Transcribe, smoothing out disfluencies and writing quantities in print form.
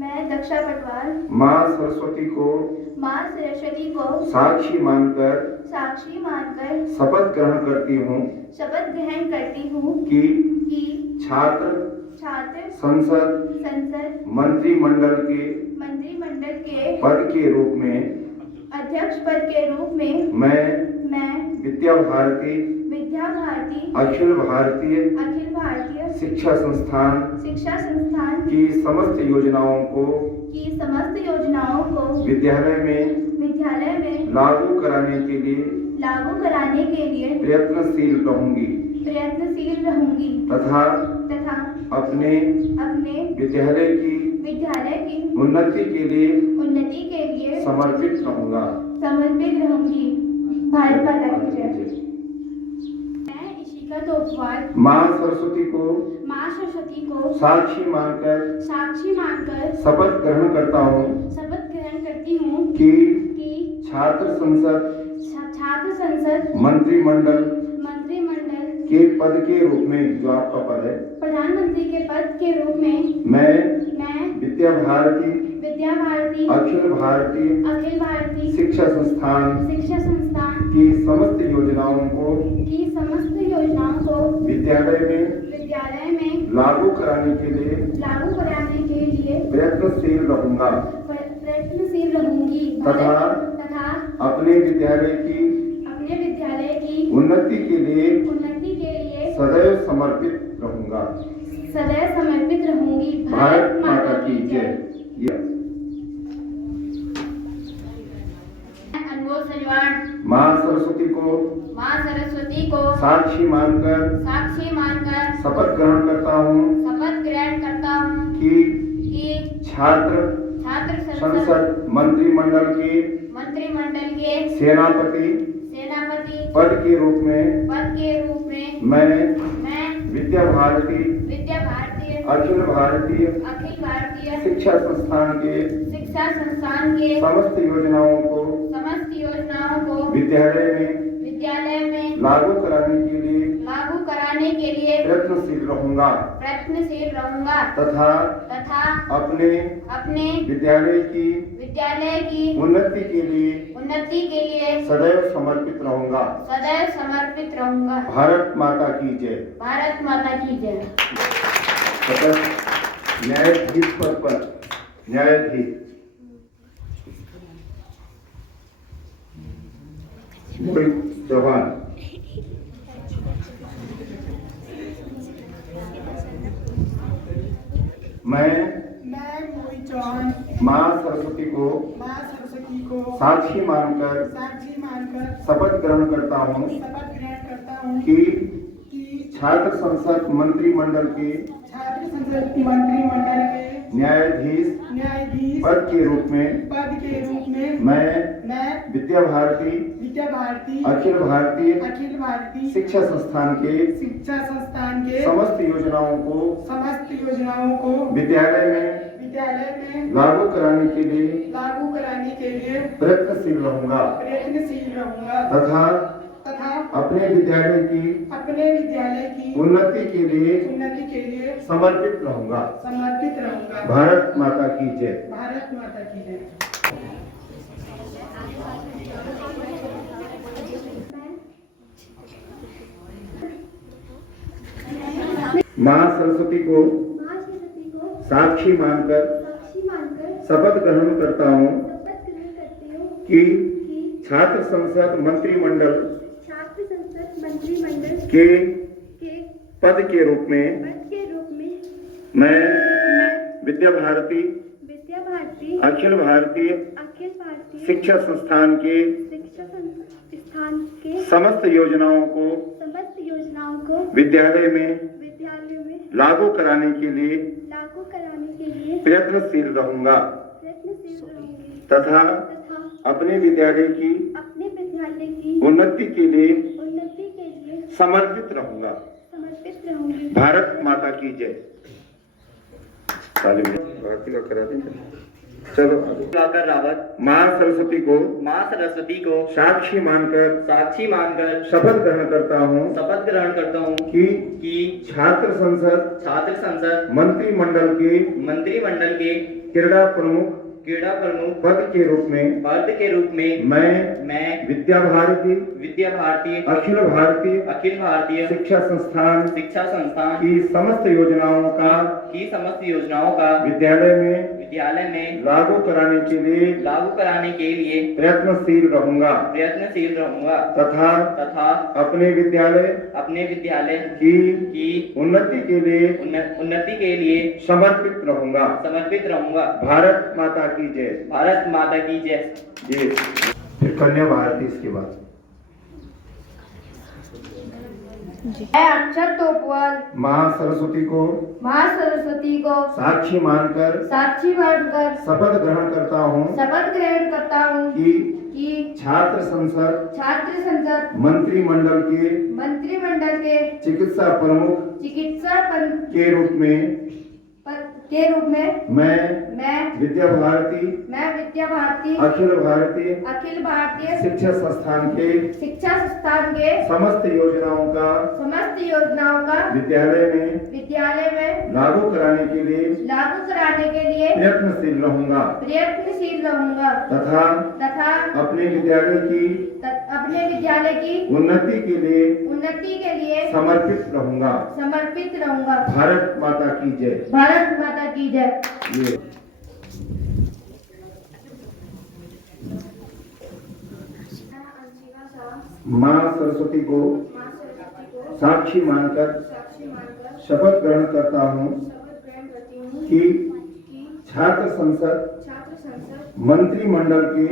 मैं दक्षा पटवार माँ सरस्वती को साक्षी मानकर शपथ ग्रहण करती हूँ कि छात्र संसद मंत्रिमंडल के पद के रूप में अध्यक्ष पद के रूप में मैं विद्या भारती अखिल भारतीय शिक्षा संस्थान की समस्त योजनाओं को विद्यालय में लागू कराने के लिए प्रयत्नशील रहूंगी तथा अपने विद्यालय की उन्नति के लिए समर्पित रहूंगा। भारत माता की जय। मैं इशिका तोपवार माँ सरस्वती को साक्षी मानकर शपथ ग्रहण करती हूँ कि छात्र संसद मंत्रिमंडल के पद के रूप में, जो आपका पद है, प्रधानमंत्री के पद के रूप में मैं विद्या भारती अखिल भारतीय शिक्षा संस्थान की की समस्त योजनाओं को विद्यालय में लागू कराने के लिए प्रयत्नशील रहूंगी तथा अपने विद्यालय की उन्नति के लिए सदैव समर्पित रहूंगा। भारत माता की जय। अनमोल सजवाण माँ सरस्वती को साक्षी मानकर शपथ ग्रहण करता हूँ कि छात्र संसद मंत्रिमंडल के सेनापति पद के रूप में मैं विद्या भारती अखिल भारतीय शिक्षा संस्थान के समस्त योजनाओं को विद्यालय में लागू कराने के लिए प्रयत्नशील रहूंगा तथा अपने विद्यालय की उन्नति के लिए सदैव समर्पित रहूंगा। भारत माता की जय। शपथ न्यायाधीश पद पर न्यायाधीश मोहित चौहान। मैं मोहित चौहान माँ सरस्वती को साक्षी मानकर शपथ ग्रहण करता हूँ कि छात्र संसद मंत्रिमंडल के न्यायाधीश पद के रूप में मैं विद्या भारती अखिल भारतीय शिक्षा संस्थान के समस्त योजनाओं को विद्यालय में लागू कराने के लिए प्रयत्नशील रहूंगा तथा अपने विद्यालय की उन्नति के लिए समर्पित रहूंगा। भारत माता की जय। माँ सरस्वती को साक्षी मानकर शपथ ग्रहण करता हूँ कि छात्र संसद मंत्रिमंडल के पद के रूप में मैं विद्या भारती अखिल भारतीय शिक्षा संस्थान के समस्त योजनाओं को विद्यालय में लागू कराने के लिए प्रयत्नशील रहूंगा तथा अपने विद्यालय की उन्नति के लिए समर्पित रहूंगा। भारत माता की जय। भारती का करा दें। चलो दिवाकर रावत माँ सरस्वती को माँ सरस्वती को साक्षी मानकर साक्षी मानकर शपथ ग्रहण करता हूँ शपथ ग्रहण करता हूँ कि छात्र संसद मंत्रिमंडल के क्रीड़ा प्रमुख पद के रूप में मैं विद्या भारती अखिल भारतीय शिक्षा संस्थान की समस्त योजनाओं का विद्यालय में लागू कराने के लिए प्रयत्नशील रहूंगा तथा अपने विद्यालय की उन्नति के लिए समर्पित रहूंगा। भारत माता की जय। भारत माता की जय। जी फिर कन्या भारती इसके बाद। मैं अक्षर तोपवाल माँ सरस्वती को साक्षी मानकर शपथ ग्रहण करता हूँ कि छात्र संसद मंत्रिमंडल के चिकित्सा प्रमुख के रूप में मैं विद्या भारती अखिल भारतीय शिक्षा संस्थान के समस्त योजनाओं का विद्यालय में लागू कराने के लिए प्रयत्नशील रहूंगा तथा अपने विद्यालय की उन्नति के लिए समर्पित रहूंगा। भारत माता की जय। भारत माता की जय। ये माँ सरस्वती को साक्षी मानकर शपथ ग्रहण करता हूँ कि छात्र संसद मंत्रिमंडल के